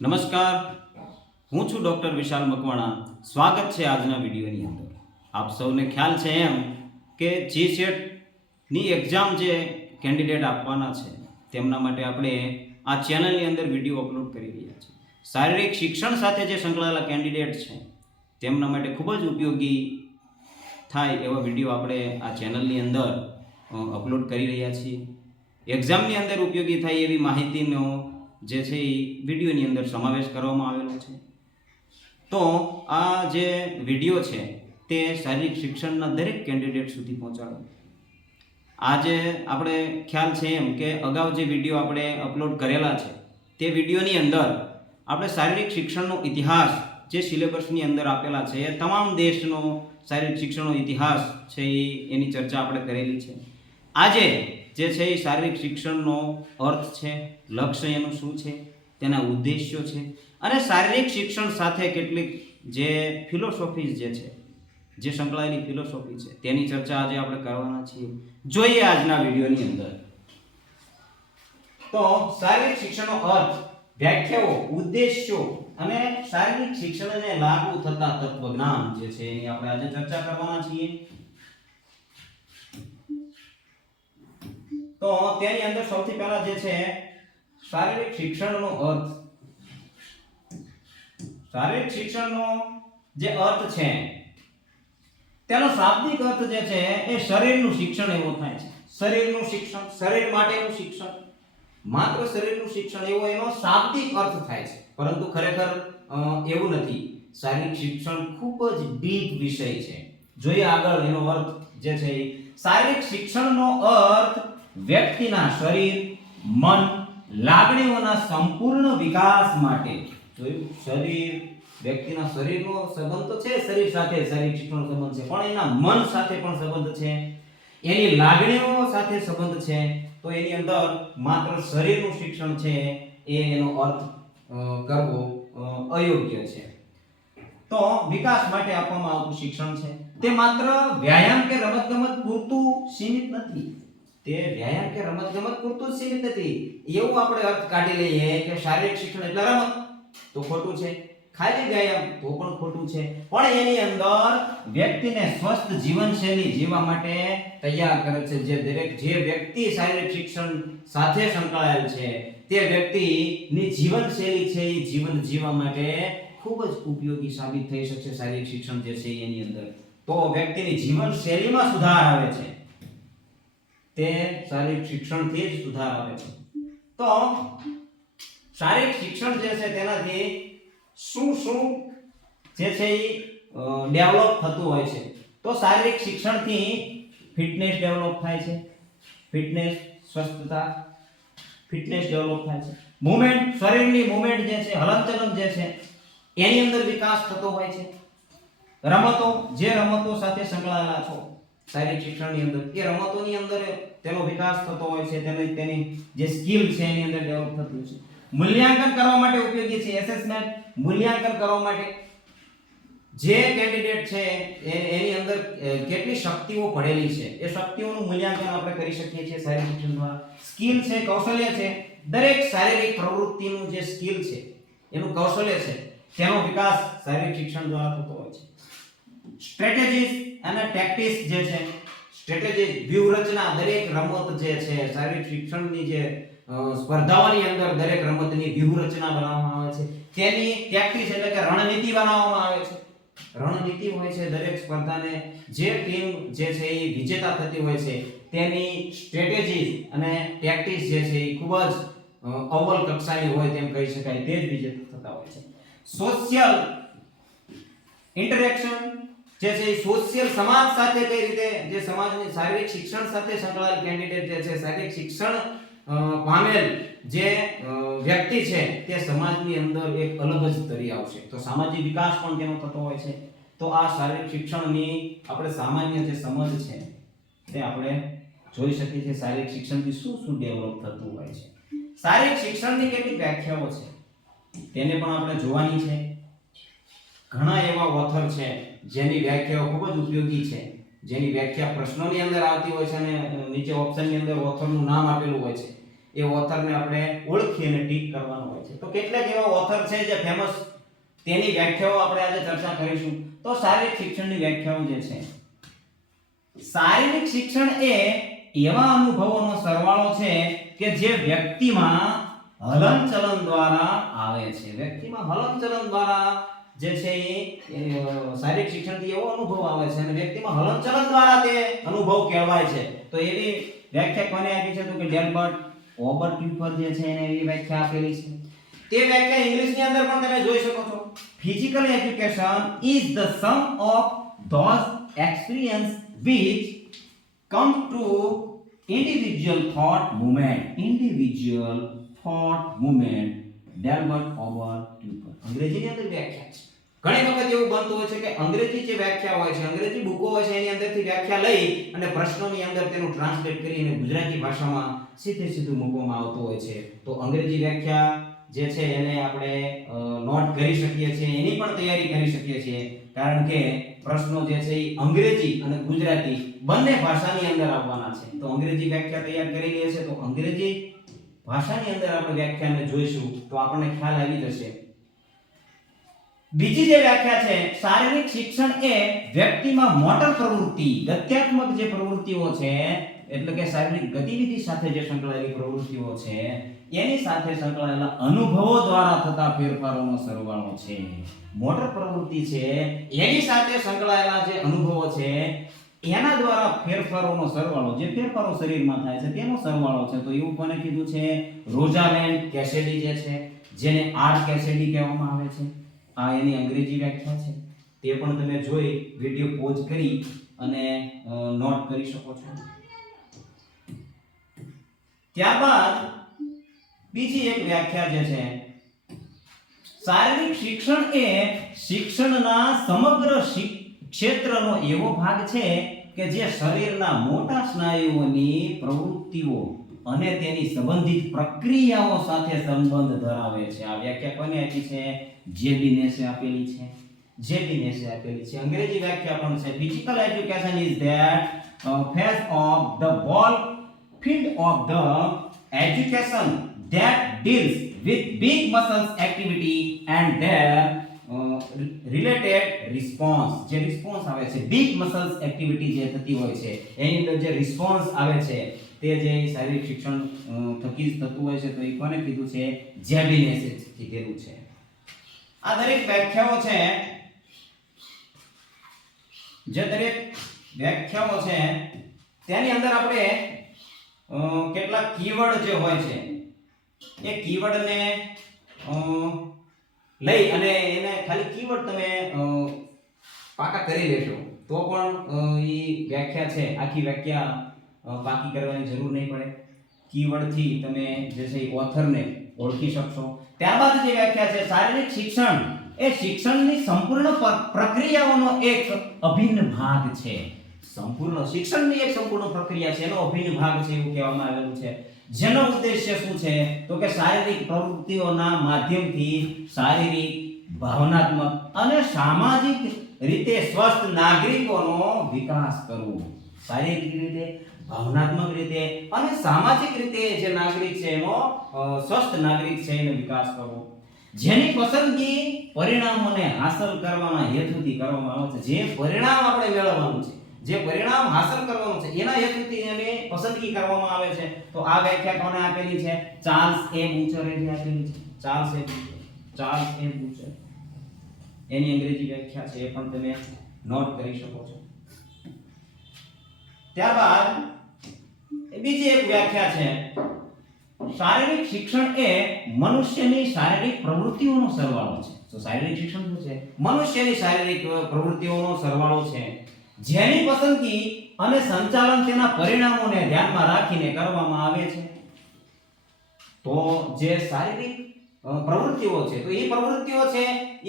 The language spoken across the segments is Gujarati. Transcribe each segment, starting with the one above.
નમસ્કાર, હું છું ડૉક્ટર વિશાલ મકવાણા. સ્વાગત છે આજના વિડીયોની અંદર. આપ સૌને ખ્યાલ છે એમ કે જીસેટની એક્ઝામ જે કેન્ડિડેટ આપવાના છે તેમના માટે આપણે આ ચેનલની અંદર વિડીયો અપલોડ કરી રહ્યા છીએ. શારીરિક શિક્ષણ સાથે જે સંકળાયેલા કેન્ડિડેટ છે તેમના માટે ખૂબ જ ઉપયોગી થાય એવા વિડીયો આપણે આ ચેનલની અંદર અપલોડ કરી રહ્યા છીએ. એક્ઝામની અંદર ઉપયોગી થાય એવી માહિતીનો જે છે એ વિડીયોની અંદર સમાવેશ કરવામાં આવેલો છે. તો આ જે વિડીયો છે તે શારીરિક શિક્ષણના દરેક કેન્ડિડેટ સુધી પહોંચાડો. આજે આપણે ખ્યાલ છે એમ કે અગાઉ જે વિડીયો આપણે અપલોડ કરેલા છે તે વિડીયોની અંદર આપણે શારીરિક શિક્ષણનો ઇતિહાસ જે સિલેબસની અંદર આપેલા છે એ તમામ દેશનો શારીરિક શિક્ષણનો ઇતિહાસ છે એની ચર્ચા આપણે કરેલી છે. આજે જે છે એ શારીરિક શિક્ષણનો અર્થ છે, લક્ષ્ય એનું શું છે, તેના ઉદ્દેશ્યો છે અને શારીરિક શિક્ષણ સાથે કેટલીક જે ફિલોસોફીઝ જે છે, જે સંકળાયેલી ફિલોસોફી છે તેની ચર્ચા આજે આપણે કરવાના છીએ. જોઈએ આજના વિડીયોની અંદર. તો શારીરિક શિક્ષણનો અર્થ, વ્યાખ્યાઓ, ઉદ્દેશ્યો અને શારીરિક શિક્ષણને લાગુ થતા તત્વજ્ઞાન જે છે એની આપણે આજે ચર્ચા કરવાના છીએ. તો તેની અંદર સૌથી પહેલા જે છે શારીરિક શિક્ષણનો અર્થ. શારીરિક શિક્ષણનો જે અર્થ છે તેનો શાબ્દિક અર્થ જે છે એ શરીરનું શિક્ષણ એવો થાય છે. શરીરનું શિક્ષણ, શરીર માટેનું શિક્ષણ, માત્ર શરીરનું શિક્ષણ એવો એનો શાબ્દિક અર્થ થાય છે. પરંતુ ખરેખર એવું નથી. શારીરિક શિક્ષણ ખૂબ જ ડીપ વિષય છે. જોઈએ આગળ એનો અર્થ જે છે શારીરિક શિક્ષણનો અર્થ વ્યક્તિના શરીર, મન, લાગણીઓના સંપૂર્ણ વિકાસ માટે. જોયું, શરીર, વ્યક્તિના શરીરનો સંબંધ તો છે, શરીર સાથે શારીરિક શિક્ષણનો સંબંધ છે, પણ એના મન સાથે પણ સંબંધ છે, એની લાગણીઓ સાથે સંબંધ છે. તો એની અંદર માત્ર શરીરનું શિક્ષણ છે એનો અર્થ કરવો અયોગ્ય છે. તો વિકાસ માટે આપવામાં આવતું શિક્ષણ છે તે માત્ર વ્યાયામ કે રમતગમત પૂરતું સીમિત નથી. તે વ્યાયામ કે રમતગમત પૂરતું સીમિત નથી એવું આપણે અર્થ કાઢી લઈએ કે શારીરિક શિક્ષણ એટલે રમત, તો ખોટું છે. ખાલી વ્યાયામ તો પણ ખોટું છે. પણ એની અંદર વ્યક્તિને સ્વસ્થ જીવનશૈલી જીવવા માટે તૈયાર કરે છે. જે વ્યક્તિ શારીરિક શિક્ષણ સાથે સંકળાયેલ છે તે વ્યક્તિની જીવનશૈલી છે એ જીવન જીવવા માટે ખૂબ જ ઉપયોગી સાબિત થઈ શકશે. શારીરિક શિક્ષણ જે છે એની અંદર તો વ્યક્તિની જીવનશૈલીમાં સુધાર આવે છે. તે શારીરિક શિક્ષણથી જ સુધાર આવે છે. તો શારીરિક શિક્ષણ જે છે તેનાથી શું જે છે એ ડેવલપ થતું હોય છે. તો શારીરિક શિક્ષણથી ફિટનેસ ડેવલપ થાય છે. ફિટનેસ, સ્વસ્થતા, ફિટનેસ ડેવલપ થાય છે. મૂવમેન્ટ, શરીરની મૂવમેન્ટ જે છે, હલનચલન જે છે એની અંદર વિકાસ થતો હોય છે. રમતો, જે રમતો સાથે સંકળાયેલા છો શારીરિક શિક્ષણની અંદર, એ રમતોની અંદર તેનો વિકાસ થતો હોય છે. તેની જે સ્કિલ છે એની અંદર ડેવલપ થતું છે. મૂલ્યાંકન કરવા માટે ઉપયોગી છે. એસેસમેન્ટ, મૂલ્યાંકન કરવા માટે જે કેન્ડિડેટ છે એની અંદર કેટલી શક્તિઓ પડેલી છે એ શક્તિઓનું મૂલ્યાંકન આપણે કરી શકીએ છીએ શારીરિક શિક્ષણ દ્વારા. સ્કિલ છે, કૌશલ્ય છે, દરેક શારીરિક પ્રવૃત્તિનું જે સ્કિલ છે એનું કૌશલ્ય છે તેનો વિકાસ શારીરિક શિક્ષણ દ્વારા થતો હોય છે. સ્ટ્રેટેજીસ અને ટેક્ટિક્સ જે છે, સ્ટ્રેટેજી, વ્યૂહરચના, દરેક રમત જે છે શારીરિક શિક્ષણની જે સ્પર્ધાઓની અંદર દરેક રમતની વ્યૂહરચના બનાવવામાં આવે છે. તેની ટેક્ટિક્સ એટલે કે રણનીતિ બનાવવામાં આવે છે. રણનીતિ હોય છે દરેક સ્પર્ધાને જે ટીમ જે છે એ વિજેતા થતી હોય છે તેની સ્ટ્રેટેજી અને ટેક્ટિક્સ જે છે એ ખૂબ જ અવ્વલ કક્ષાની હોય તેમ કહી શકાય. તે જ વિજેતા થતા હોય છે. સોશિયલ ઇન્ટરેક્શન જે છે એ સોશિયલ, સમાજ સાથે કઈ રીતે, જે સમાજની શારીરિક શિક્ષણ સાથે સંકળાયેલ કેન્ડિડેટ જે છે, શારીરિક શિક્ષણ પામેલ જે વ્યક્તિ છે તે સમાજની અંદર એક અલગ જ તરી આવશે. તો સામાજિક વિકાસ પણ તેનો થતો હોય છે. તો આ શારીરિક શિક્ષણની આપણે સામાન્ય જે સમજ છે તે આપણે જોઈ શકીએ છીએ. શારીરિક શિક્ષણથી શું ડેવલપ થતું હોય છે. શારીરિક શિક્ષણની કેટલીક વ્યાખ્યાઓ છે તેને પણ આપણે જોવાની છે. ઘણા એવા ઓથર છે જેની વ્યાખ્યાઓ ખૂબ જ ઉપયોગી છે, જેની વ્યાખ્યા પ્રશ્નોની અંદર આવતી હોય છે અને નીચે ઓપ્શનની અંદર ઓથરનું નામ આપેલું હોય છે. એ ઓથરને આપણે ઓળખી અને ટીક કરવાનો હોય છે. તો કેટલાક એવા ઓથર છે જે ફેમસ, તેની વ્યાખ્યાઓ આપણે આજે ચર્ચા કરીશું. તો શારીરિક શિક્ષણની વ્યાખ્યાઓ જે છે, શારીરિક શિક્ષણ એ એવા અનુભવોનો સરવાળો છે કે જે વ્યક્તિમાં હલનચલન દ્વારા આવે છે. વ્યક્તિમાં હલનચલન દ્વારા જે છે એ શારીરિક શિક્ષણથી એવો અનુભવ આવે છે અને વ્યક્તિમાં હલનચલન દ્વારા તે અનુભવ કહેવાય છે. તો એવી વ્યાખ્યા કોને આપી છે? તો કે ડેલ્બર્ટ ઓબરટ્યુફર જે છે એને એવી વ્યાખ્યા આપેલી છે. તે વ્યાખ્યા ઇંગ્લિશની અંદર પણ તમે જોઈ શકો છો. Physical education is the sum of those experience which come to individual thought movement Delbert Oberteuffer. અંગ્રેજીની અંદર વ્યાખ્યા છે. ઘણી વખત એવું બનતું હોય છે કે અંગ્રેજી જે વ્યાખ્યા હોય છે, અંગ્રેજી બુકો હોય છે, એની અંદરથી વ્યાખ્યા લઈ અને પ્રશ્નોની અંદર તેનું ટ્રાન્સલેટ કરીને ગુજરાતી ભાષામાં સીધું મૂકવામાં આવતું હોય છે. તો અંગ્રેજી વ્યાખ્યા જે છે એને આપણે નોટ કરી શકીએ છીએ, એની પણ તૈયારી કરી શકીએ છીએ, કારણ કે પ્રશ્નો જે છે એ અંગ્રેજી અને ગુજરાતી બંને ભાષાની અંદર આવવાના છે. તો અંગ્રેજી વ્યાખ્યા તૈયાર કરી લઈએ છે, તો અંગ્રેજી ભાષાની અંદર આપણે વ્યાખ્યાને જોઈશું તો આપણને ખ્યાલ આવી જશે. બીજી જે વ્યાખ્યા છે, શારીરિક શિક્ષણ એ વ્યક્તિમાં મોટર પ્રવૃત્તિ, ગત્યાત્મક જે પ્રવૃત્તિઓ છે, એટલે કે શારીરિક ગતિવિધિ સાથે જે સંકળાયેલી પ્રવૃત્તિઓ છે, એની સાથે સંકળાયેલા અનુભવો દ્વારા થતા ફેરફારોનો સરવાળો છે. મોટર પ્રવૃત્તિ છે એની સાથે સંકળાયેલા જે અનુભવો છે એના દ્વારા ફેરફારોનો સરવાળો, જે ફેરફારો શરીરમાં થાય છે તેનો સરવાળો છે. તો એવું કોને કીધું છે? રોઝાલેન્ડ કેસેડી જે છે, જેને આર કેસેડી કહેવામાં આવે છે. આ એની અંગ્રેજી વ્યાખ્યા છે. તે પણ તમે જોઈ વિડિયો પોઝ કરી અને નોટ કરી શકો છો. ત્યારબાદ બીજી એક વ્યાખ્યા જે છે, શારીરિક શિક્ષણ એ શિક્ષણના સમગ્ર ક્ષેત્રનો એવો ભાગ છે કે જે શરીરના મોટા સ્નાયુઓની પ્રવૃત્તિઓ અને તેની સંબંધિત પ્રક્રિયાઓ સાથે સંબંધ ધરાવે છે. આ વ્યાખ્યા કોને આપી છે? જેબિનેસે આપેલી છે. અંગ્રેજી વ્યાખ્યા પણ છે. Physical education is that phase of the whole field of the education that deals with big muscles activity and their related response. જે રિસ્પોન્સ આવે છે, big muscles activity જે થતી હોય છે એની અંદર જે રિસ્પોન્સ આવે છે તે જે શારીરિક શિક્ષણ થકી જ થતું હોય છે. તો એ કોને કીધું છે? જેબિનેસે કીધેલું છે. આ દરેક વ્યાખ્યાઓ છે, જે દરેક વ્યાખ્યાઓ છે તેની અંદર આપણે કેટલાક કીવર્ડ જે હોય છે એ કીવર્ડને લઈ અને એને ખાલી કીવર્ડ તમે પાકા કરી લેશો તો પણ એ વ્યાખ્યા છે, આખી વ્યાખ્યા પાકી કરવાની જરૂર નહીં પડે. કીવર્ડથી તમે જે છે એ ઓથરને ઓળખી શકશો. ત્યારબાદ જે વ્યાખ્યા છે, શારીરિક શિક્ષણ એ શિક્ષણની સંપૂર્ણ પ્રક્રિયાઓનો એક અભિન્ન ભાગ છે. સંપૂર્ણ શિક્ષણની એક સંપૂર્ણ પ્રક્રિયા છે, એનો અભિન્ન ભાગ છે એવું કહેવામાં આવેલું છે. જેનો ઉદ્દેશ્ય શું છે? તો કે શારીરિક પ્રવૃત્તિઓના માધ્યમથી શારીરિક, ભાવનાત્મક અને સામાજિક રીતે સ્વસ્થ નાગરિકોનો વિકાસ કરવો. શારીરિક રીતે, ભાવનાત્મક રીતે અને સામાજિક રીતે જે નાગરિક છે એનો સ્વસ્થ નાગરિક છે એનો વિકાસ કરવો. જેની પસંદગી પરિણામોને હાંસલ કરવાના હેતુથી કરવામાં આવે છે. જે પરિણામ આપણે મેળવવાનું છે, જે પરિણામ હાંસલ કરવાનું છે એના હેતુથી એને પસંદગી કરવામાં આવે છે. તો આ વ્યાખ્યા કોને આપેલી છે? ચાર્લ્સ એ બુચરે જે આપેલી છે. ચાર્લ્સ એ બુચર. એની અંગ્રેજી વ્યાખ્યા છે, એ પણ તમે નોટ કરી શકો છો. ત્યારબાદ બીજી એક વ્યાખ્યા છે, શારીરિક શિક્ષણ એ મનુષ્યની શારીરિક પ્રવૃત્તિઓનો સરવાળો છે. તો શારીરિક શિક્ષણ શું છે? મનુષ્યની શારીરિક પ્રવૃત્તિઓનો સરવાળો છે, જેની પસંદગી અને સંચાલન તેના પરિણામોને ધ્યાનમાં રાખીને કરવામાં આવે છે. તો જે શારીરિક પ્રવૃત્તિઓ છે, તો એ પ્રવૃત્તિઓ છે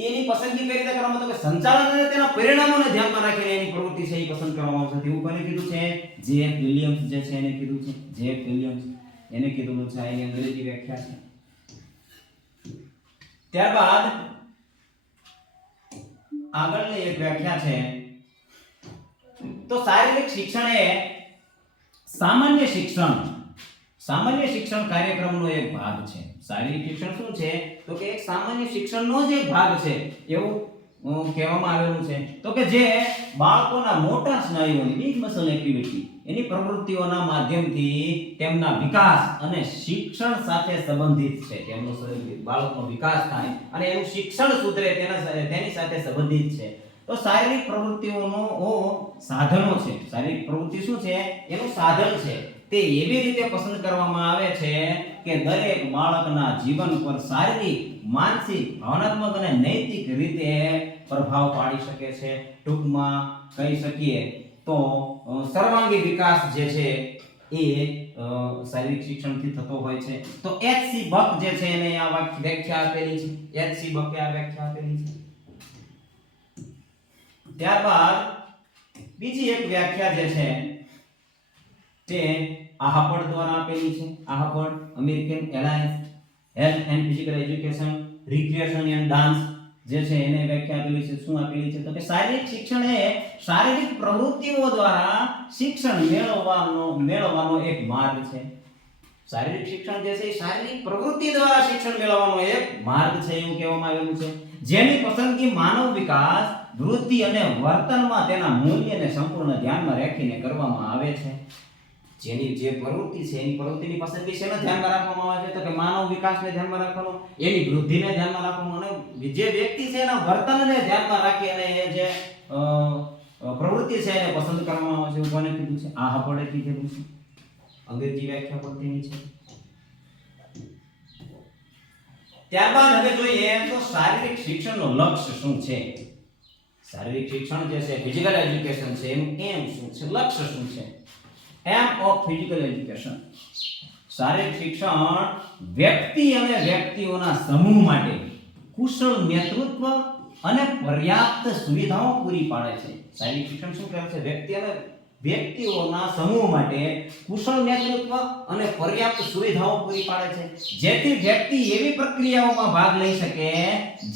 એની પસંદગી કઈ રીતે કરવામાં? તો કે સંચાલન અને તેના પરિણામોને ધ્યાનમાં રાખીને એની પ્રવૃત્તિ છે એ પસંદ કરવામાં આવશે. તેવું કોને કીધું છે? જેએફ વિલિયમ્સ જે છે એને કીધું છે. જેએફ વિલિયમ્સ એને કીધું છે. એની અંગ્રેજી વ્યાખ્યા છે. ત્યારબાદ આગળની એક વ્યાખ્યા છે, તો શારીરિક શિક્ષણ એ સામાન્ય શિક્ષણ, સામાન્ય શિક્ષણ કાર્યક્રમનો એક ભાગ છે. શારીરિક શિક્ષણ શું છે તો કે એક સામાન્ય શિક્ષણનો જ એક ભાગ છે એવું કહેવામાં આવેલું છે. તો કે જે બાળકોના મોટા સ્નાયુઓની બિગ મસલ એક્ટિવિટી એની પ્રવૃત્તિઓના માધ્યમથી તેમના વિકાસ અને શિક્ષણ સાથે સંબંધિત છે. તેમનો બાળકનો વિકાસ થાય અને એનું શિક્ષણ સુધરે તેની સાથે સંબંધિત છે. તો શારીરિક પ્રવૃત્તિઓનો સાધનો છે. શારીરિક પ્રવૃત્તિ શું છે એનું સાધન છે. તે એવી રીતે પસંદ કરવામાં આવે છે કે દરેક બાળકના જીવન પર શારીરિક, માનસિક, ભાવનાત્મક અને નૈતિક રીતે પ્રભાવ પાડી શકે છે. ટૂંકમાં કહી શકીએ તો સર્વાંગી વિકાસ જે છે એ શારીરિક શિક્ષણથી થતો હોય છે. તો એચ.સી. બક જે છે એને આ વ્યાખ્યા આપેલી છે. એચ.સી. બકે આ વ્યાખ્યા આપેલી છે. ત્યારબાદ બીજી એક વ્યાખ્યા જે છે તે આહપડ દ્વારા આપેલી છે. AAHPERD American alliance health and physical education recreation and dance જે છે એને વ્યાખ્યા આપેલી છે. શું આપેલી છે તો કે શારીરિક શિક્ષણ એ શારીરિક પ્રવૃત્તિઓ દ્વારા શિક્ષણ મેળવવાનો એક માર્ગ છે. શારીરિક શિક્ષણ જે છે એ શારીરિક પ્રવૃત્તિ દ્વારા શિક્ષણ મેળવવાનો એક માર્ગ છે એવું કહેવામાં આવેલું છે. જેની પસંદગી માનવ વિકાસ, વૃદ્ધિ અને વર્તનમાં તેના મૂલ્યને સંપૂર્ણ ધ્યાનમાં રાખીને કરવામાં આવે છે. જેની જે પ્રવૃત્તિ છે એની પ્રવૃત્તિની પસંદગી શેને ધ્યાનમાં રાખવામાં આવે છે તો કે માનવ વિકાસને ધ્યાનમાં રાખવાનો, એની વૃદ્ધિને ધ્યાનમાં રાખવાનો અને જે વ્યક્તિ છે એના વર્તનને ધ્યાનમાં રાખી અને એ જે પ્રવૃત્તિ છે એને પસંદ કરવામાં આવે છે. એવું કોને કીધું છે? આહપડે કીધેલું છે. અંગ્રેજી વ્યાખ્યા પણ તેની છે. ત્યારબાદ હવે જોઈએ તો શારીરિક શિક્ષણનો લક્ષ્ય શું છે. શારીરિક શિક્ષણ જે છે ફિઝિકલ એજ્યુકેશન છે એનું એમ શું છે, લક્ષ્ય શું છે? એમ ઓફ ફિઝિકલ એજ્યુકેશન. શારીરિક શિક્ષણ વ્યક્તિ અને વ્યક્તિઓના સમૂહ માટે કુશળ નેતૃત્વ અને પર્યાપ્ત સુવિધાઓ પૂરી પાડે છે. શારીરિક શિક્ષણ શું કરે છે? વ્યક્તિ અને વ્યક્તિઓના સમૂહ માટે કુશળ નેતૃત્વ અને પર્યાપ્ત સુવિધાઓ પૂરી પાડે છે જેથી વ્યક્તિ એવી પ્રક્રિયાઓમાં ભાગ લઈ શકે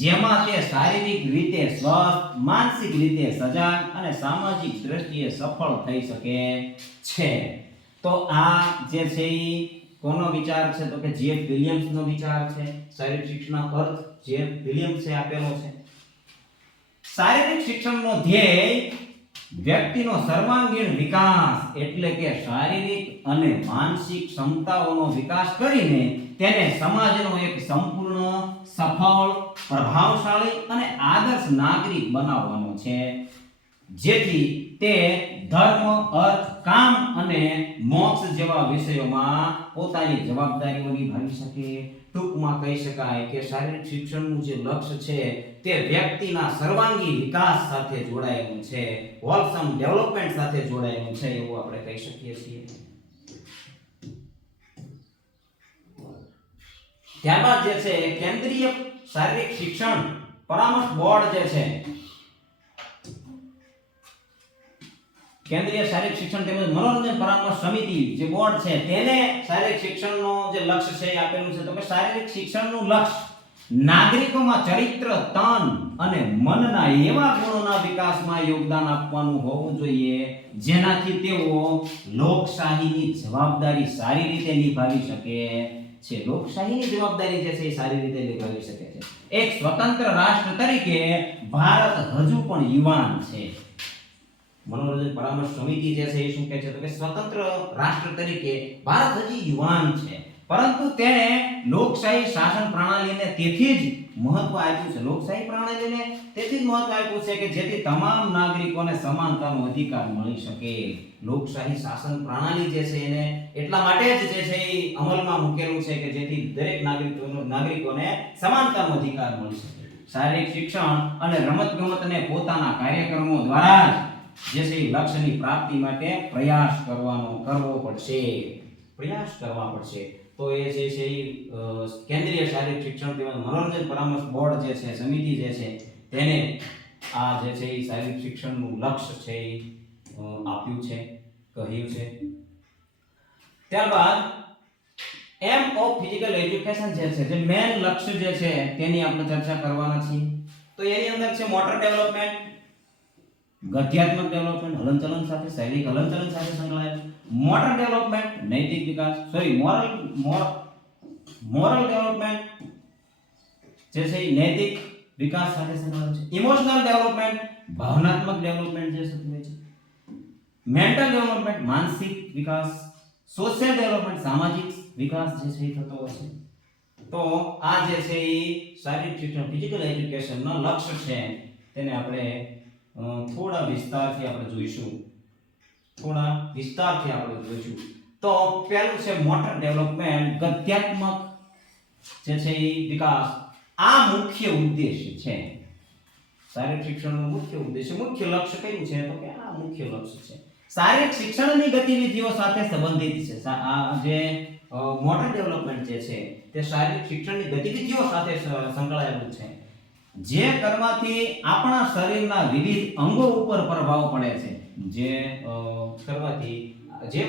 જેમાં તે શારીરિક રીતે સ્વસ્થ, માનસિક રીતે સજાગ અને સામાજિક દ્રષ્ટિએ સફળ થઈ શકે છે. તો આ જે છે એ કોનો વિચાર છે તો કે જેફ વિલિયમ્સનો વિચાર છે. શારીરિક શિક્ષણનો અર્થ જેફ વિલિયમ્સે આપેલો છે. શારીરિક શિક્ષણનો ધ્યેય વ્યક્તિનો સર્વાંગીણ વિકાસ એટલે કે શારીરિક અને માનસિક ક્ષમતાઓનો વિકાસ કરીને તેને સમાજનો એક સંપૂર્ણ, સફળ, પ્રભાવશાળી અને આદર્શ નાગરિક બનાવવાનો છે જેથી તે ધર્મ, અર્થ, કામ અને મોક્ષ જેવા વિષયોમાં પોતાની જવાબદારીઓ નિભાવી શકે. ટૂંકમાં કહી શકાય કે શારીરિક શિક્ષણનું જે લક્ષ્ય છે તે વ્યક્તિના સર્વાંગી વિકાસ સાથે જોડાયેલું છે, હોલસમ ડેવલપમેન્ટ સાથે જોડાયેલું છે એવું આપણે કહી શકીએ છીએ. ત્યારબાદ જે છે કેન્દ્રીય શારીરિક શિક્ષણ પરામર્શ બોર્ડ જે છે, કેન્દ્રીય શારીરિક શિક્ષણ તેમજ મનોરંજન પરામર્શ સમિતિ જે બોર્ડ છે તેને શારીરિક શિક્ષણનો જે લક્ષ્ય છે એ આપેલું છે. તો કે શારીરિક શિક્ષણનું લક્ષ્ય નાગરિકોમાં ચરિત્ર, તન અને મનના એવા ગુણોના વિકાસમાં યોગદાન આપવાનું હોવું જોઈએ જેનાથી તેઓ લોકશાહીની જવાબદારી સારી રીતે નિભાવી શકે છે. લોકશાહીની જવાબદારી જે છે એ સારી રીતે નિભાવી શકે છે. એક સ્વતંત્ર રાષ્ટ્ર તરીકે ભારત હજુ પણ યુવાન છે. મનોરંજન પરામર્શ સમિતિ જે છે એ શું કહે છે તો કે સ્વતંત્ર રાષ્ટ્ર તરીકે ભારત હજી યુવાન છે પરંતુ તેણે લોકશાહી શાસન પ્રણાલીને તેથી જ મહત્વ આપ્યું છે. લોકશાહી પ્રણાલીને તેથી જ મહત્વ આપ્યું છે કે જેથી તમામ નાગરિકોને સમાનતાનો અધિકાર મળી શકે. લોકશાહી શાસન પ્રણાલી જે છે એને એટલા માટે જ જે છે એ અમલમાં મૂકેલું છે કે જેથી દરેક નાગરિકોને સમાનતાનો અધિકાર મળી શકે. શારીરિક શિક્ષણ અને રમતગમતને પોતાના કાર્યક્રમો દ્વારા જે છે લક્ષ્યની પ્રાપ્તિ માટે પ્રયાસ કરવો પડશે. તો એ જે છે કેન્દ્રીય શારીરિક શિક્ષણ તેમજ મનોરંજન પરામર્શ બોર્ડ જે છે, સમિતિ જે છે તેને આ જે છે એ શારીરિક શિક્ષણનું લક્ષ્ય છે એ આપ્યું છે, કહ્યું છે. ત્યારબાદ એમ ઓફ ફિઝિકલ એજ્યુકેશન જે છે, જે મેન લક્ષ્ય જે છે તેની આપણે ચર્ચા કરવાના છીએ. તો એની અંદર છે મોટર ડેવલપમેન્ટ, ગદ્યાત્મક ડેવલપમેન્ટ હલનચલન સાથે, શારીરિક હલનચલન સાથે સંકળાયેલ. મોટર ડેવલપમેન્ટ નૈતિક વિકાસ, સોરી મોરલ ડેવલપમેન્ટ જે છે એ નૈતિક વિકાસ સાથે સંકળાયેલ છે. ઇમોશનલ ડેવલપમેન્ટ ભાવનાત્મક ડેવલપમેન્ટ જે થતું હોય છે. મેન્ટલ ડેવલપમેન્ટ માનસિક વિકાસ. સોશિયલ ડેવલપમેન્ટ સામાજિક વિકાસ જે છે એ થતો હોય છે. તો આ જે છે એ શારીરિક શિક્ષણ ફિઝિકલ એજ્યુકેશનનો લક્ષ્ય છે તેને આપણે થોડા વિસ્તારથી આપણે જોઈશું. તો પહેલું છે મોટર ડેવલપમેન્ટ ગદ્યાત્મક જે છે એ વિકાસ. આ મુખ્ય ઉદ્દેશ્ય છે શારીરિક શિક્ષણનો મુખ્ય ઉદ્દેશ્ય, મુખ્ય લક્ષ્ય કયું છે તો કે આ મુખ્ય લક્ષ્ય છે શારીરિક શિક્ષણની ગતિવિધિઓ સાથે સંબંધિત છે. આ જે મોટર ડેવલપમેન્ટ જે છે તે શારીરિક શિક્ષણની ગતિવિધિઓ સાથે સંકળાયેલું છે. જે કરવાથી આપણા શરીરના વિવિધ અંગો ઉપર પ્રભાવ પડે છે. જે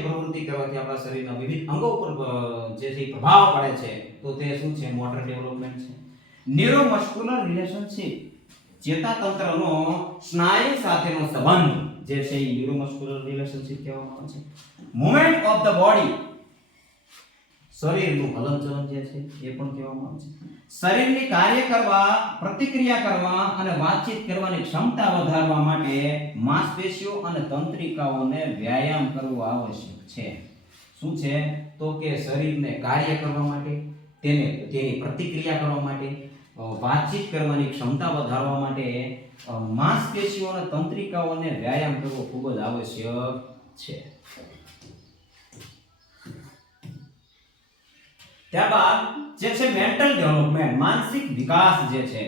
પ્રવૃત્તિ કરવાથી આપણા શરીરના વિવિધ અંગો ઉપર જે છે પ્રભાવ પડે છે તો તે શું છે? મોટર ડેવલપમેન્ટ છે. ન્યુરોમસ્ક્યુલર રિલેશનશિપ ચેતાતંત્રનો સ્નાયુ સાથેનો સંબંધ જે છે એ ન્યુરોમસ્ક્યુલર રિલેશનશિપ કહેવામાં આવે છે. મૂવમેન્ટ ઓફ ધ બોડી શરીરનું હલનચલન જે છે એ પણ કહેવામાં આવે છે. શરીરની કાર્ય કરવા, પ્રતિક્રિયા કરવા અને વાતચીત કરવાની ક્ષમતા વધારવા માટે માંસપેશીઓ અને તંત્રિકાઓને વ્યાયામ કરવો આવશ્યક છે. શું છે તો કે શરીરને કાર્ય કરવા માટે, તેની પ્રતિક્રિયા કરવા માટે, વાતચીત કરવાની ક્ષમતા વધારવા માટે માંસપેશીઓ અને તંત્રિકાઓને વ્યાયામ કરવો ખૂબ જ આવશ્યક છે. ત્યારબાદ જે છે મેન્ટલ ડેવલપમેન્ટ માનસિક વિકાસ જે છે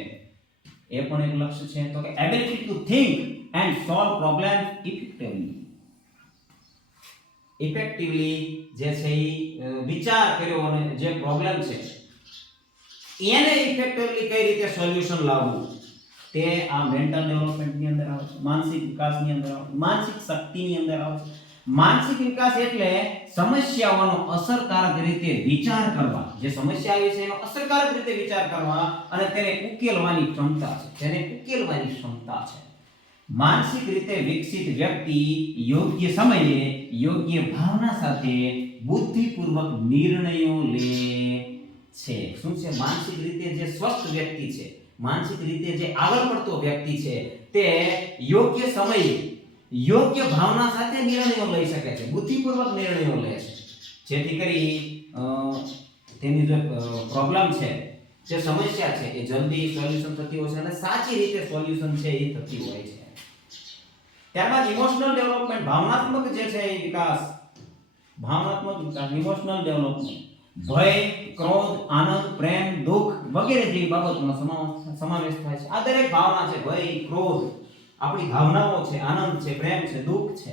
એ પણ એક લક્ષ્ય છે. તો કે ability to think and solve problems effectively જે છે એ વિચાર કર્યો અને જે પ્રોબ્લેમ છે એને ઇફેક્ટિવલી કઈ રીતે સોલ્યુશન લાવવું તે આ મેન્ટલ ડેવલપમેન્ટ ની અંદર આવે છે. માનસિક વિકાસ ની અંદર આવે છે. માનસિક શક્તિ ની અંદર આવે છે. માનસિક વિકાસ એટલે સમસ્યાઓનો અસરકારક રીતે વિચાર કરવા. જે સમસ્યા આવી છે એનો અસરકારક રીતે વિચાર કરવા અને તેને ઉકેલવાની ક્ષમતા છે. માનસિક રીતે વિકસિત વ્યક્તિ યોગ્ય સમયે યોગ્ય ભાવના સાથે બુદ્ધિપૂર્વક નિર્ણયો લે છે. શું છે? માનસિક રીતે જે સ્વસ્થ વ્યક્તિ છે, માનસિક રીતે જે આગળ પડતો વ્યક્તિ છે તે યોગ્ય સમયે યોગ્ય ભાવના સાથે નિર્ણયો લઈ શકે છે, બુદ્ધિપૂર્વક નિર્ણયો લે છે, જેથી કરી તેની જે પ્રોબ્લેમ છે, જે સમસ્યા છે એ જલ્દી સોલ્યુશન થતી હોય છે અને સાચી રીતે સોલ્યુશન છે એ થતી હોય છે. ત્યારબાદ ઇમોશનલ ડેવલપમેન્ટ ભાવનાત્મક જે છે એ વિકાસ. ઇમોશનલ ડેવલપમેન્ટ ભય, ક્રોધ, આનંદ, પ્રેમ, દુઃખ વગેરે જેવી બાબતોનો સમાવેશ થાય છે. આ દરેક ભાવના છે, ભય, ક્રોધ આપણી ભાવનાઓ છે, આનંદ છે, પ્રેમ છે, દુઃખ છે.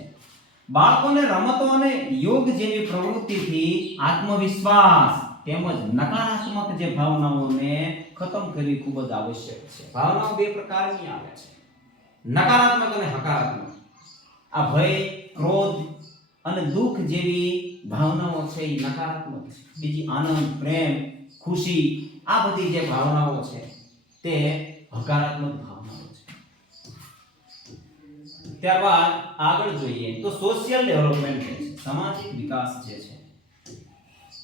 બાળકોને રમતો અને યોગ જેવી પ્રવૃત્તિથી આત્મવિશ્વાસ તેમજ નકારાત્મક જે ભાવનાઓને ખતમ કરવી ખૂબ જ આવશ્યક છે. ભાવનાઓ બે પ્રકારની આવે છે, નકારાત્મક અને હકારાત્મક. આ ભય, ક્રોધ અને દુઃખ જેવી ભાવનાઓ છે એ નકારાત્મક છે. બીજી આનંદ, પ્રેમ, ખુશી આ બધી જે ભાવનાઓ છે તે હકારાત્મક ભાવનાઓ છે. ત્યારબાદ આગળ જોઈએ તો સોશિયલ ડેવલપમેન્ટ છે, સામાજિક વિકાસ જે છે.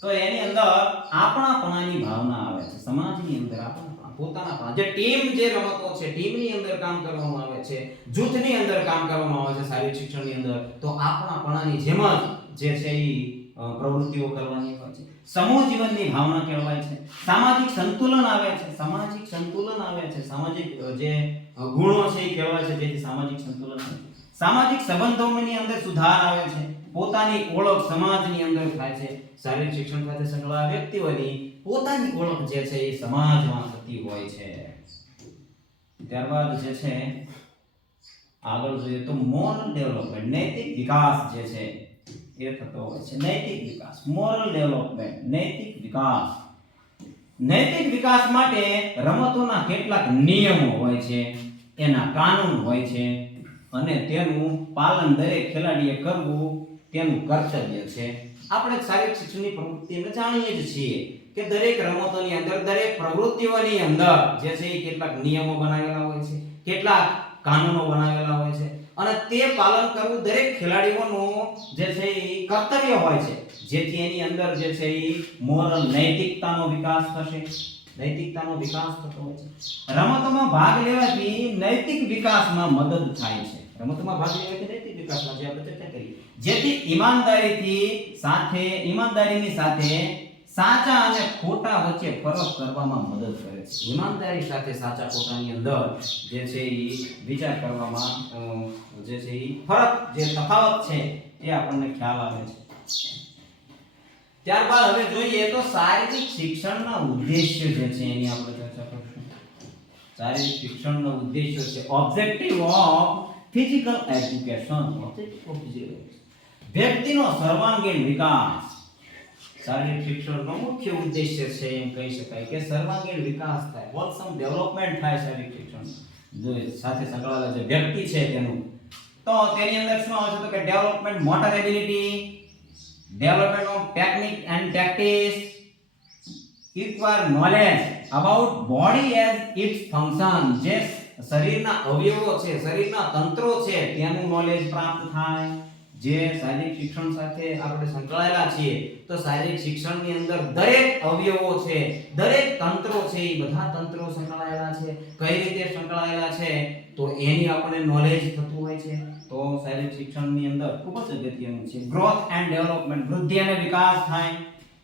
તો એની અંદર આપણાપણાની ભાવના આવે છે. સમાજની અંદર આપણાપણા, પોતાનાપણા, જે ટીમ જે રમતો છે, ટીમની અંદર કામ કરવામાં આવે છે, જૂથની અંદર કામ કરવામાં આવે છે શારીરિક શિક્ષણની અંદર, તો આપણાપણાની જેમ જ જે છે એ પ્રવૃત્તિઓ કરવાની હોય છે. સમૂહ જીવનની ભાવના કહેવાય છે. સામાજિક સંતુલન આવે છે. સામાજિક જે ગુણો છે એ કહેવાય છે, જેથી સામાજિક સંતુલન આવે છે. સામાજિક સંબંધોની અંદર સુધાર આવે છે. પોતાની ઓળખ સમાજની અંદર થાય છે. શારીરિક શિક્ષણ સાથે સંકળાયેલા વ્યક્તિઓની પોતાની ઓળખ જે છે એ સમાજમાં થતી હોય છે. ત્યારબાદ જે છે આગળ જોઈએ તો મોરલ ડેવલપમેન્ટ નૈતિક વિકાસ જે છે એ થતો હોય છે. નૈતિક વિકાસ, મોરલ ડેવલપમેન્ટ, નૈતિક વિકાસ. નૈતિક વિકાસ માટે રમતોના કેટલાક નિયમો હોય છે, એના કાનૂન હોય છે અને તેનું પાલન દરેક ખેલાડીએ કરવું તેનું કર્તવ્ય છે. આપણે શારીરિક શિક્ષણની પ્રવૃત્તિને જાણીએ જ છીએ કે દરેક રમતોની અંદર, દરેક પ્રવૃત્તિઓની અંદર જે છે એ કેટલાક નિયમો બનાવેલા હોય છે, કેટલાક કાનૂનો બનાવેલા હોય છે. અને તે પાલન કરવું દરેક ખેલાડીઓનું જે છે એ કર્તવ્ય હોય છે, જેથી એની અંદર જે છે એ મોરલ નૈતિકતાનો વિકાસ થશે, નૈતિકતાનો વિકાસ થતો હોય છે. રમતોમાં ભાગ લેવાથી નૈતિક વિકાસમાં મદદ થાય છે. રમતોમાં ભાગ લેવાથી નૈતિક વિકાસમાં જે આપણે ચર્ચા કરી, જેથી ઈમાનદારીની સાથે સાચા અને ખોટા વચ્ચે ફરક કરવામાં મદદ કરે છે. ઈમાનદારી સાથે સાચા ખોટાની અંદર જે છે એ વિચાર કરવામાં જે છે એ ફરક, જે તફાવત છે એ આપણને ખ્યાલ આવે છે. ત્યારબાદ હવે જોઈએ તો શારીરિક શિક્ષણના ઉદ્દેશ્ય જે છે એની આપણે ચર્ચા કરીશું. શારીરિક શિક્ષણનો ઉદ્દેશ્ય છે ઓબ્જેક્ટિવ ઓફ ફિઝિકલ એજ્યુકેશન. વ્યક્તિનો સર્વાંગીણ વિકાસ. શારીરિક શિક્ષણનો મુખ્ય ઉદ્દેશ્ય છે એમ કહી શકાય કે સર્વાંગીણ વિકાસ થાય, હોલસમ ડેવલપમેન્ટ થાય શારીરિક શિક્ષણ જો સાથે સંકળાયેલા જે વ્યક્તિ છે તેનું. તો તેની અંદર શું આવે છે તો કે development motor ability, development of technique and tactics, acquire knowledge about body as its function. જે શરીરના અવયવો છે, શરીરના તંત્રો છે તેનું નોલેજ પ્રાપ્ત થાય. જે શારીરિક શિક્ષણ સાથે આપણે સંકળાયેલા છીએ તો શારીરિક શિક્ષણની અંદર દરેક અવયવો છે, દરેક તંત્રો છે, એ બધા તંત્રો સંકળાયેલા છે. કઈ રીતે સંકળાયેલા છે તો એની આપણને નોલેજ થતું હોય છે. તો શારીરિક શિક્ષણની અંદર ખૂબ જ અગત્યનું છે. ગ્રોથ એન્ડ ડેવલપમેન્ટ, વૃદ્ધિ અને વિકાસ થાય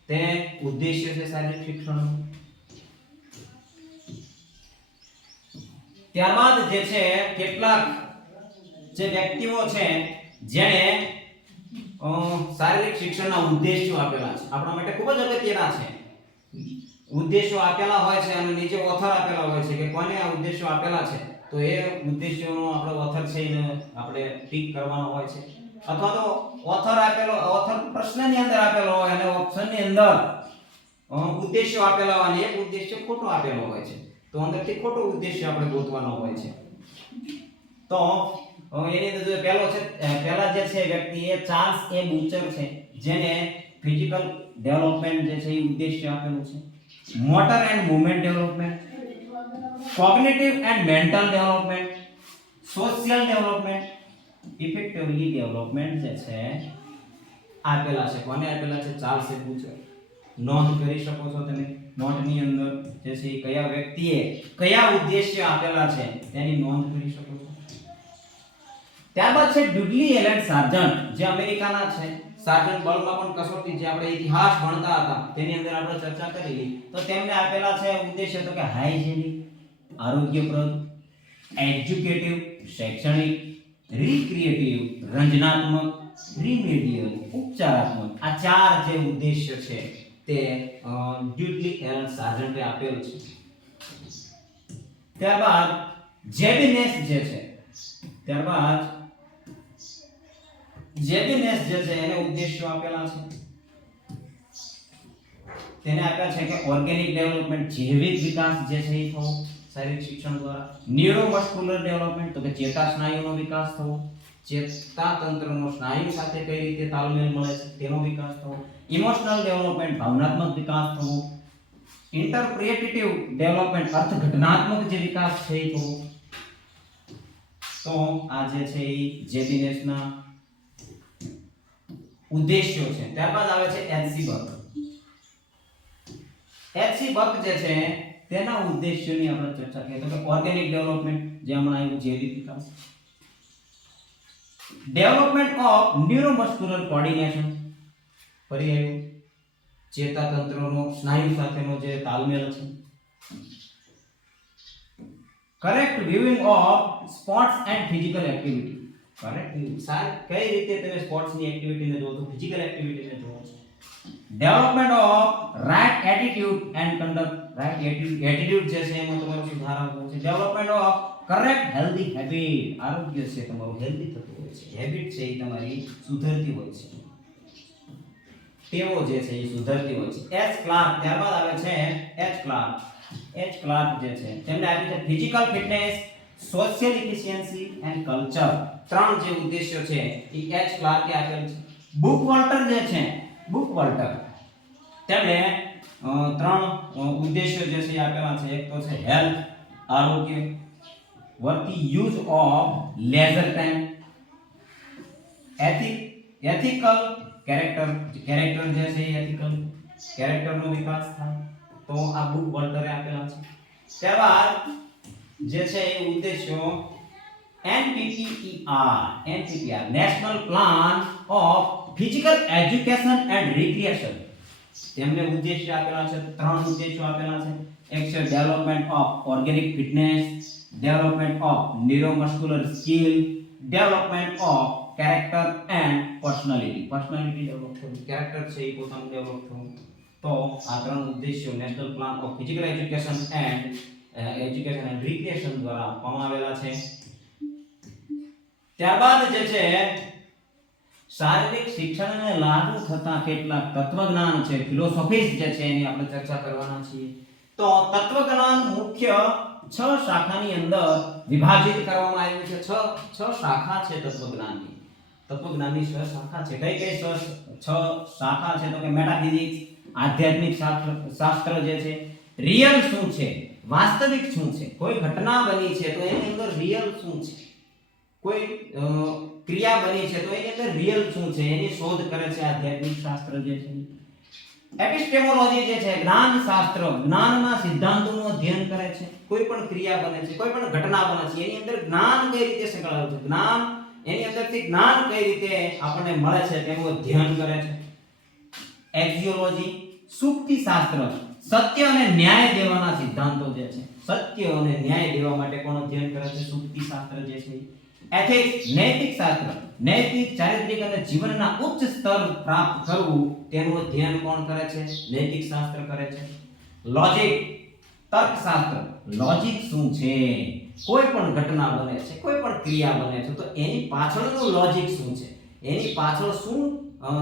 તે ઉદ્દેશ્ય છે શારીરિક શિક્ષણનો. ત્યારબાદ જે છે કેટલાક જે વ્યક્તિઓ છે જેણે શારીરિક શિક્ષણના ઉદ્દેશ્યો આપેલા છે, આપણા માટે ખૂબ જ અગત્યના છે. ઉદ્દેશ્યો આપેલા હોય છે અને નીચે ઓથર આપેલા હોય છે કે કોને આ ઉદ્દેશ્યો આપેલા છે, તો એ ઉદ્દેશ્યોનો આપણે ઓથર છે એને આપણે ટીક કરવાનો હોય છે. અથવા તો ઓથર પ્રશ્નની અંદર આપેલો હોય અને ઓપ્શનની અંદર ઉદ્દેશ્યો આપેલા હોય અને એક ઉદ્દેશ્ય ખોટો આપેલો હોય છે, તો અંદરથી ખોટો ઉદ્દેશ્ય આપણે ગોતવાનો હોય છે. તો એની અંદર જો પહેલા જે છે વ્યક્તિ એ ચાર્લ્સ એ બુચર છે, જેને ફિઝિકલ ડેવલપમેન્ટ જે છે એ ઉદ્દેશ્ય આપેલું છે. Motor and movement development, cognitive and mental development, social development, effectively development જે છે આપેલા છે. કોને આપેલા છે? ચાર્લ્સ એ બુચર. નોંધ કરી શકો છો તમે નોટની અંદર જે છે કયા વ્યક્તિએ કયા ઉદ્દેશ્ય આપેલા છે તેની નોંધ કરી શકો છો. ત્યારબાદ છે ડુડલી એલન સાર્જન્ટ, જે અમેરિકાના છે. સાર્જન્ટ બળમાં પણ કસોટી જે આપણે ઇતિહાસ ભણતા હતા તેની અંદર આપણે ચર્ચા કરી. તો તેમને આપેલા છે ઉદ્દેશ્ય તો કે હાઇજેનિક, આરોગ્યપ્રદ, એજ્યુકેટિવ, શૈક્ષણિક, રિક્રિએટિવ, રંજનાત્મક, રિમેડિયલ, ઉપચારાત્મક. આ ચાર જે ઉદ્દેશ્ય છે તે ડ્યુડલી એલન સાર્જન્ટે આપેલ છે. ત્યારબાદ જેબિનેસ જે છે એને ઉદ્દેશ્યો આપેલા છે. તેને આપ્યા છે કે ઓર્ગેનિક ડેવલપમેન્ટ, જૈવિક વિકાસ જે છે એ થવો શારીરિક શિક્ષણ દ્વારા. ન્યુરોમસ્ક્યુલર ડેવલપમેન્ટ, તો કે ચેતા સ્નાયુનો વિકાસ થવો, ચેતાતંત્રનો સ્નાયુ સાથે કઈ રીતે તાલમેલ મળે છે તેનો વિકાસ થવો. ઇમોશનલ ડેવલપમેન્ટ, ભાવનાત્મક વિકાસ થવો. ઇન્ટરપ્રિટેટિવ ડેવલપમેન્ટ, અર્થઘટનાત્મક જે વિકાસ છે એ થવો. તો આ જે છે એ જેબિનેસના ઉદ્દેશ્યો છે. ત્યારબાદ આવે છે એચસી બર્ગ. એચસી બર્ગ જે છે તેના ઉદ્દેશ્યોની આપણે ચર્ચા કરીએ તો કે ઓર્ગેનિક ડેવલપમેન્ટ, જે હમણાં આવ્યું જૈવિક વિકાસ. ડેવલપમેન્ટ ઓફ ન્યુરોમસ્ક્યુલર કોઓર્ડિનેશન, ફરી આવ્યું ચેતાતંત્રનો સ્નાયુ સાથેનો જે તાલમેલ છે. Correct viewing of sports and physical activity, correct કઈ રીતે તમે સ્પોર્ટ્સની એક્ટિવિટીને જોવો છો, ફિઝિકલ એક્ટિવિટીને જોવો છો. Development of right attitude and conduct, right attitude જે છે એમાં તમારો સુધાર આવતો છે. Development of correct healthy habit, આરોગ્ય છે તમારું હેલ્ધી થતું હોય છે, હેબિટ છે એ તમારી સુધરતી હોય છે, ટેવો જે છે એ સુધરતી હોય છે. એચ ક્લાર્ક, ત્યારબાદ આવે છે એચ ક્લાર્ક. એચ ક્લાર્ક જે છે તેમને આપી છે physical fitness, social efficiency and culture. ત્રણ જે ઉદ્દેશ્યો છે એ એચ ક્લાર્કે આપેલ છે. બુકવોલ્ટર જે છે, બુકવોલ્ટર તેમણે ત્રણ ઉદ્દેશ્યો જે છે આપેલા છે. એક તો છે હેલ્થ, આરોગ્ય, worthy use of leisure time, ethical character જે છે એથિકલ કેરેક્ટરનો વિકાસ થાય તો આ બુક વર્લ્ડરે આપેલા છે. ત્યારબાદ જે છે એ ઉદ્દેશ્યો NPTER national plan of physical education and recreation તેમને ઉદ્દેશ્ય આપેલા છે. 3 ઉદ્દેશ્યો આપેલા છે. એક છે development of organic fitness, development of neuromuscular skill, development of character and personality develop થવું, કેરેક્ટર છે એ પોતાનું ડેવલપ થવું. તો આ 3 ઉદ્દેશ્યો national plan of physical education and recreation દ્વારા આપવામાં આવેલા છે. ત્યારબાદ જે છે શારીરિક શિક્ષણને લાગુ થતા કેટલાક તત્વજ્ઞાન છે, ફિલોસોફીઝ જે છે એની આપણે ચર્ચા કરવાના છીએ. તો તત્વજ્ઞાન મુખ્ય 6 શાખાની અંદર વિભાજિત કરવામાં આવ્યું છે. 6 શાખા છે તત્વજ્ઞાનની. તત્વજ્ઞાનની 6 શાખા છે. કઈ 6 શાખા છે? તો કે મેટાફિઝિક્સ, આધ્યાત્મિક શાસ્ત્ર જે છે, રિયલ શું છે, વાસ્તવિક શું છે, કોઈ ઘટના બની છે તો એની અંદર રિયલ શું છે, કોઈ ક્રિયા બની છે તો એની અંદર રિયલ શું છે એની શોધ કરે છે આધ્યાત્મિક શાસ્ત્ર જે છે. એપિસ્ટેમોલોજી જે છે જ્ઞાન શાસ્ત્ર, જ્ઞાનના સિદ્ધાંતોનું અધ્યયન કરે છે. કોઈ પણ ક્રિયા બને છે, કોઈ પણ ઘટના બને છે એની અંદર જ્ઞાન કઈ રીતે સંકળાયેલું છે, જ્ઞાન એની અંદરથી જ્ઞાન કઈ રીતે આપણને મળે છે તેનું અધ્યયન કરે છે. એક્ઝિયોલોજી સુક્તિ શાસ્ત્ર, સત્ય અને ન્યાય દેવાના સિદ્ધાંતો જે છે, સત્ય અને ન્યાય દેવા માટે કોણ અધ્યયન કરે છે? સુક્તિ શાસ્ત્ર જે છે. એથિક્સ નૈતિક શાસ્ત્ર, નૈતિક ચારિત્રિક અને જીવનના ઉચ્ચ સ્તર પ્રાપ્ત કરવું તેનું અધ્યયન કોણ કરે છે? નૈતિક શાસ્ત્ર કરે છે. લોજિક તર્કશાસ્ત્ર, લોજિક શું છે, કોઈ પણ ઘટના બને છે, કોઈ પણ ક્રિયા બને છે તો એની પાછળનું લોજિક શું છે, એની પાછળ શું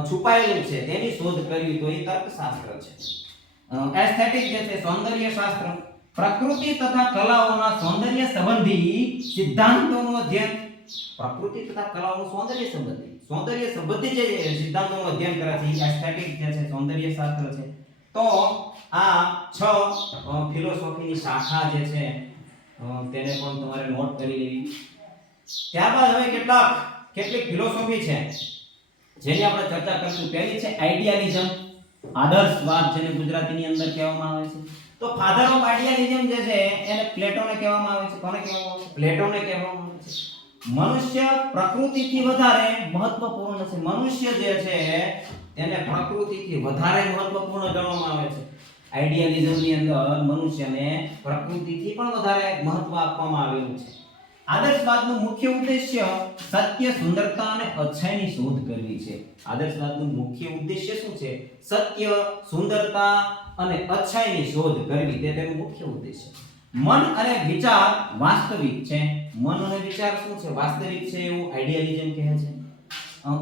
છુપાયેલું છે તેની શોધ કરવી તો એ તર્કશાસ્ત્ર છે. એસ્થેટિક જે છે સૌંદર્ય શાસ્ત્ર, પ્રકૃતિ તથા કલાઓના સૌંદર્ય સંબંધી સિદ્ધાંતોનું અધ્યયન, પ્રકૃતિ તથા કલાઓનું સૌંદર્ય સંબંધી જે સિદ્ધાંતોનું અધ્યયન કરે છે એસ્થેટિક જે છે સૌંદર્ય શાસ્ત્ર છે. તો આ 6 ફિલોસોફીની શાખા જે છે તેને પણ તમારે નોટ કરી લેવી. ત્યારબાદ હવે કેટલીક ફિલોસોફી છે જેની આપણે ચર્ચા કરીશું. પહેલી છે આઈડિયાલિઝમ, આદર્શવાદ જેને ગુજરાતીની અંદર કહેવામાં આવે છે. તો ફાધર ઓફ આઈડિયાલિઝમ જે છે એને પ્લેટોને કહેવામાં આવે છે. કોને કહેવામાં આવે છે? પ્લેટોને કહેવામાં આવે છે. મનુષ્ય પ્રકૃતિથી વધારે મહત્વપૂર્ણ છે. મનુષ્ય જે છે તેને પ્રકૃતિથી વધારે મહત્વપૂર્ણ ગણવામાં આવે છે. આઈડિયાલિઝમની અંદર મનુષ્યને પ્રકૃતિથી પણ વધારે મહત્વ આપવામાં આવેલું છે. આદર્શવાદનું મુખ્ય ઉદ્દેશ્ય સત્ય, સુંદરતા અને અચ્છાઈની શોધ કરવી છે. આદર્શવાદનું મુખ્ય ઉદ્દેશ્ય શું છે? સત્ય, સુંદરતા અને અચ્છાઈની શોધ કરવી તે તેનું મુખ્ય ઉદ્દેશ્ય. મન અને વિચાર વાસ્તવિક છે. મન અને વિચાર શું છે? વાસ્તવિક છે એવું આઈડિયાલિઝમ કહે છે.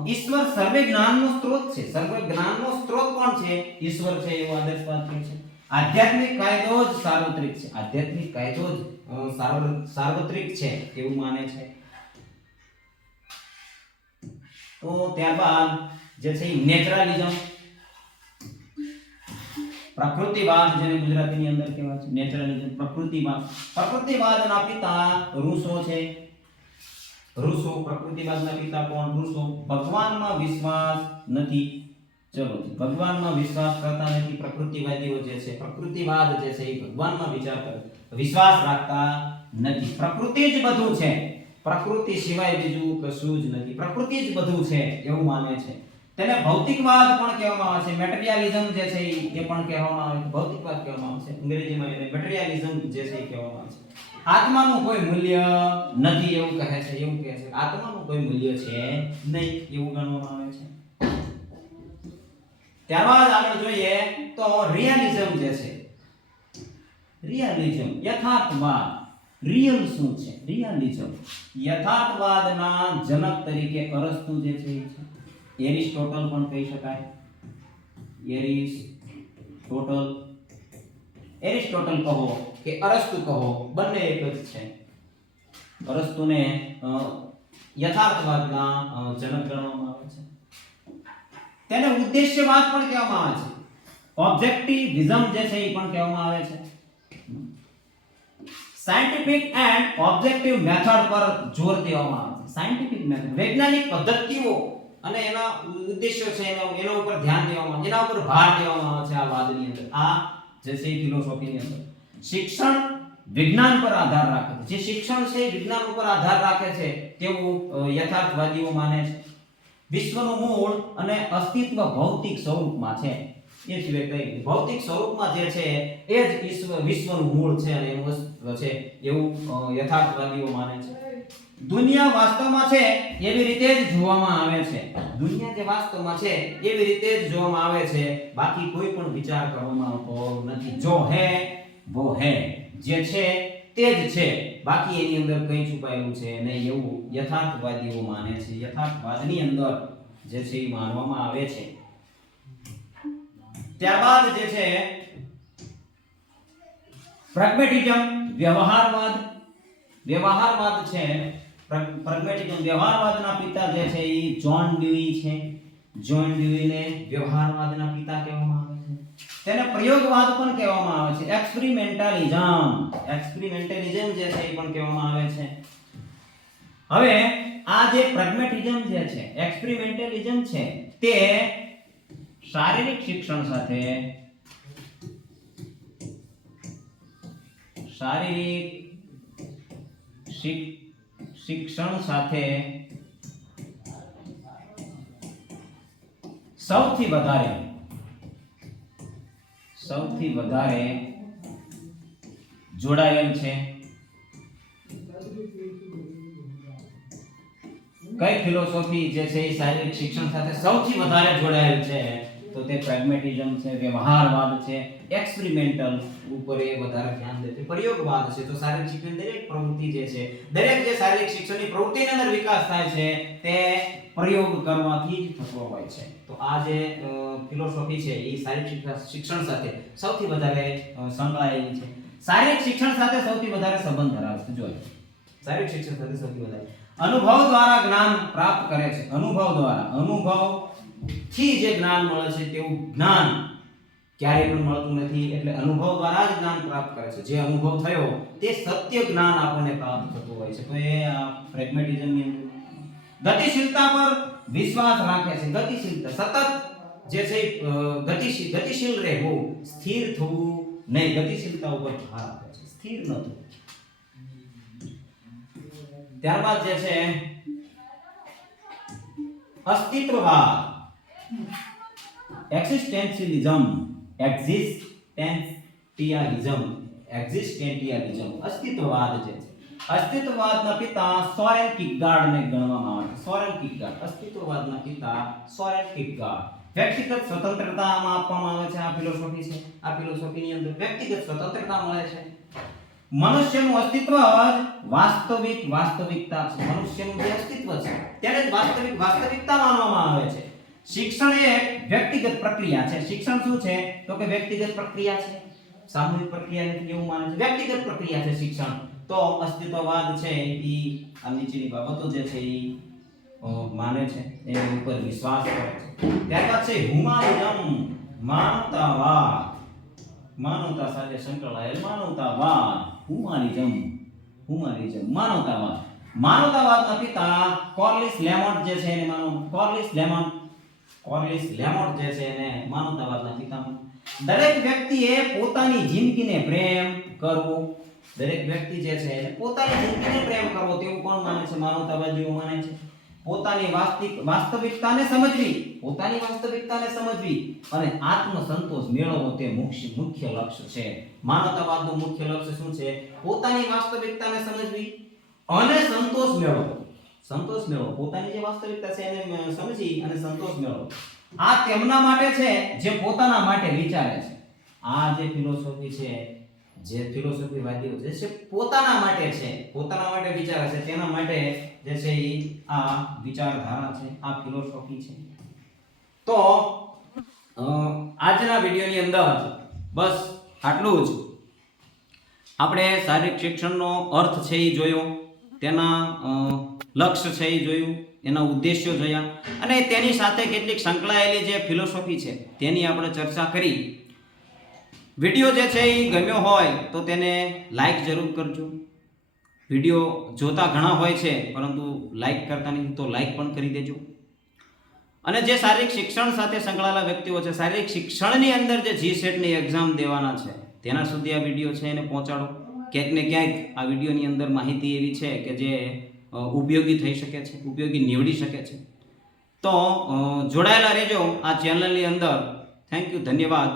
ઈશ્વર સર્વે જ્ઞાનનો સ્ત્રોત છે. સર્વે જ્ઞાનનો સ્ત્રોત કોણ છે? ઈશ્વર છે એવું આદર્શવાદ કહે છે. આધ્યાત્મિક કાયદો જ સાર્વત્રિક છે. આધ્યાત્મિક કાયદો જ સાર્વત્રિક છે એવું માને છે. તો ત્યારબાદ જે છે નેચરલિઝમ, પ્રકૃતિવાદ જેને ગુજરાતીની અંદર કહેવાય છે નેચરલિઝમ, પ્રકૃતિવાદના પિતા રૂસો છે. રૂસો પ્રકૃતિવાદના પિતા કોણ? રૂસો. ભગવાનમાં વિશ્વાસ નથી. ચલો ભગવાનમાં વિશ્વાસ કરતા નથી પ્રકૃતિવાદીઓ જે છે. પ્રકૃતિવાદ જે છે એ ભગવાનમાં વિશ્વાસ રાખતા નથી. પ્રકૃતિ જ બધું છે, પ્રકૃતિ સિવાય બીજું કશું જ નથી, પ્રકૃતિ જ બધું છે એવું માને છે. તેને ભૌતિકવાદ પણ કહેવામાં આવે છે. મટીરીયલિઝમ જે છે એ પણ કહેવામાં આવે છે. ભૌતિકવાદ કહેવામાં આવે છે. અંગ્રેજીમાં એને મટીરીયલિઝમ જે છે એ કહેવામાં આવે છે. આત્માનું કોઈ મૂલ્ય નથી એવું કહે છે. એવું કહે છે આત્માનું કોઈ મૂલ્ય છે નહીં એવું ગણવામાં આવે છે. ત્યારબાદ આગળ જોઈએ તો રિયલિઝમ જે છે, રિયલિઝમ યથાર્થવાદ. રિયલ શું છે? રિયલિઝમ યથાર્થવાદના જનક તરીકે અરસ્તુ જે છે એ છે. એરિસ્ટોટલ પણ કહી શકાય. એરિસ્ટોટલ કહો કે અરસ્તુ કહો બંને એક જ છે. અરસ્તુને યથાર્થવાદના જનક ગણવામાં આવે છે. તેને ઉદ્દેશ્યવાદ પણ કહેવામાં આવે છે. ઓબ્જેક્ટિવિઝમ જે છે એ પણ કહેવામાં આવે છે. સાયન્ટિફિક એન્ડ ઓબ્જેક્ટિવ મેથડ પર જોર દેવામાં આવે છે. સાયન્ટિફિક મેથડ વૈજ્ઞાનિક પદ્ધતિઓ અને એના ઉદ્દેશ્યો છે એના ઉપર ધ્યાન દેવામાં, એના ઉપર ભાર દેવામાં આવે છે આ વાદની અંદર, આ જે છે ફિલોસોફીની અંદર. શિક્ષણ વિજ્ઞાન પર આધાર રાખે છે. જે શિક્ષણ છે એ વિજ્ઞાન ઉપર આધાર રાખે છે તેવું યથાર્થવાદીઓ માને છે. વિશ્વનું મૂળ અને અસ્તિત્વ ભૌતિક સ્વરૂપમાં છે. એ સિવાય કઈ ભૌતિક સ્વરૂપમાં જે છે એ જ વિશ્વનું મૂળ છે અને એનું અસ્તિત્વ છે એવું યથાર્થવાદીઓ માને છે. દુનિયા વાસ્તવમાં છે એવી રીતે જ જોવામાં આવે છે. દુનિયા જે વાસ્તવમાં છે એવી રીતે જ જોવામાં આવે છે, બાકી કોઈ પણ વિચાર કરવામાં આવતો નથી. જો હે વો હે, જે છે તે જ છે, બાકી એની અંદર કંઈ છુપાયેલું છે નહીં એવું યથાર્થવાદીઓ માને છે. યથાર્થવાદની અંદર જે છે એ માનવામાં આવે છે. ત્યારબાદ જે છે પ્રેગ્મેટિઝમ, વ્યવહારવાદ. વ્યવહારવાદ છે પ્રેગ્મેટિઝમ, વ્યવહારવાદના પિતા જે છે એ જ્હોન ડ્યુઈ છે. જ્હોન ડ્યુઈને વ્યવહારવાદના પિતા કહેવામાં આવે છે. તેને પ્રયોગવાદ પણ કહેવામાં આવે છે. એક્સપેરિમેન્ટલિઝમ, એક્સપેરિમેન્ટલિઝમ જે છે એ પણ કહેવામાં આવે છે. હવે આ જે પ્રેગ્મેટિઝમ જે છે, એક્સપેરિમેન્ટલિઝમ છે, તે શારીરિક શિક્ષણ સાથે શિક્ષણ સાથે સૌથી વધારે જોડાયેલ છે. કઈ ફિલોસોફી જે છે એ શારીરિક શિક્ષણ સાથે સૌથી વધારે જોડાયેલ છે? તો તે પ્રેગ્મેટિઝમ છે, વ્યવહારવાદ છે, એક્સપેરિમેન્ટલ ઉપર એ વધારે ધ્યાન દે છે. પ્રયોગવાદ છે તો શારીરિક શિક્ષણ દરેક પ્રવૃત્તિ જે છે, દરેક જે શારીરિક શિક્ષણની પ્રવૃત્તિની અંદર વિકાસ થાય છે તે પ્રયોગ કરવાથી જ થતો હોય છે. તો આ જે ફિલોસોફી છે એ શારીરિક શિક્ષણ સાથે સૌથી વધારે સંકળાયેલી છે. શારીરિક શિક્ષણ સાથે સૌથી વધારે સંબંધ ધરાવે છે. જોઈએ શારીરિક શિક્ષણ સાથે સૌથી વધારે અનુભવ દ્વારા જ્ઞાન પ્રાપ્ત કરે છે. અનુભવ દ્વારા, અનુભવ થી જે જ્ઞાન મળે છે તેવું જ્ઞાન ક્યારેય પણ મળતું નથી. એટલે અનુભવ દ્વારા જ જ્ઞાન પ્રાપ્ત કરે છે. જે અનુભવ થયો તે સત્ય જ્ઞાન આપણને પ્રાપ્ત થતું હોય છે. તો એ પ્રેગ્મેટિઝમની અંદર ગતિશીલતા પર વિશ્વાસ રાખે છે. ગતિશીલતા, સતત જે છે ગતિશીલ રહેવું, સ્થિર થવું નહીં. ગતિશીલતા ઉપર ભાર આપે છે, સ્થિર ન થવું. ત્યારબાદ જે છે અસ્તિત્વવાદ, એક્ઝિસ્ટેન્શિયલિઝમ, એક્ઝિસ્ટેન્શિયલિઝમ, અસ્તિત્વવાદ જે છે. અસ્તિત્વવાદના પિતા સોરેન કિરકેગાર્ડને ગણવામાં આવે છે. સોરેન કિરકેગાર્ડ, અસ્તિત્વવાદના પિતા સોરેન કિરકેગાર્ડ. વ્યક્તિગત સ્વતંત્રતામાં આપવામાં આવે છે. આ ફિલોસોફી છે. આ ફિલોસોફીની અંદર વ્યક્તિગત સ્વતંત્રતા મળે છે. મનુષ્યનું અસ્તિત્વ જ વાસ્તવિકતા છે. મનુષ્યનું જે અસ્તિત્વ છે તેને જ વાસ્તવિકતા માનવામાં આવે છે. શિક્ષણ એ વ્યક્તિગત પ્રક્રિયા છે. શિક્ષણ શું છે તો કે વ્યક્તિગત પ્રક્રિયા છે, સામૂહિક પ્રક્રિયા નથી એવું માને છે. વ્યક્તિગત પ્રક્રિયા છે શિક્ષણ. તો અસ્તિત્વવાદ છે એ આ નીચેની બાબતો જે છે એ માને છે, એની ઉપર વિશ્વાસ કરે છે. ત્યારબાદ છે હ્યુમાનિઝમ, માનવતાવાદ. માનવતા સાથે સંકળાયેલ માનવતાવાદ. હ્યુમાનિઝમ, માનવતાવાદ. માનવતાવાદના પિતા કોર્લિસ લેમોટ જે છે એને કોર્લિસ લેમોટ જે છે એને માનવતાવાદના પિતા. દરેક વ્યક્તિએ પોતાની જિંદગીને પ્રેમ કરવો. દરેક વ્યક્તિ જે છે એને પોતાની જિંદગીને પ્રેમ કરવો તેવું કોણ માને છે? માનવતાવાદીઓ માને છે. પોતાની વાસ્તવિકતાને સમજવી અને આત્મસંતોષ મેળવવો તે મુખ્ય લક્ષ્ય છે. માનવતાવાદનું મુખ્ય લક્ષ્ય શું છે? પોતાની વાસ્તવિકતાને સમજવી અને સંતોષ મેળવવો. પોતાની જે વાસ્તવિકતા છે એને સમજી અને સંતોષ મેળવવો. આ તેમના માટે છે જે પોતાના માટે વિચારે છે. આ જે ફિલોસોફી છે, જે ફિલોસોફીવાદીઓ જે છે પોતાના માટે છે, પોતાના માટે વિચારે છે, તેના માટે જે છે એ આ વિચારધારા છે, આ ફિલોસોફી છે. તો આજના વિડિયોની અંદર બસ આટલું જ. આપણે શારીરિક શિક્ષણનો અર્થ છે એ જોયો, તેના લક્ષ્ય છે એ જોયું, એના ઉદ્દેશ્યો જોયા અને તેની સાથે કેટલીક સંકળાયેલી જે ફિલોસોફી છે તેની આપણે ચર્ચા કરી. વિડિયો જે છે એ ગમ્યો હોય તો તેને લાઈક જરૂર કરજો. વિડિયો જોતા ઘણા હોય છે પરંતુ લાઈક કરતા નહીં, તો લાઈક પણ કરી દેજો. અને જે શારીરિક શિક્ષણ સાથે સંકળાયેલા વ્યક્તિઓ છે, શારીરિક શિક્ષણની અંદર જે જીસેટની એક્ઝામ દેવાના છે તેના સુધી આ વિડીયો છે એને પહોંચાડો. ક્યાંક ને ક્યાંક આ વિડીયોની અંદર માહિતી એવી છે કે જે ઉપયોગી થઈ શકે છે, ઉપયોગી નીવડી શકે છે. તો જોડાયેલા રહેજો આ ચેનલની અંદર. થેન્ક યુ, ધન્યવાદ.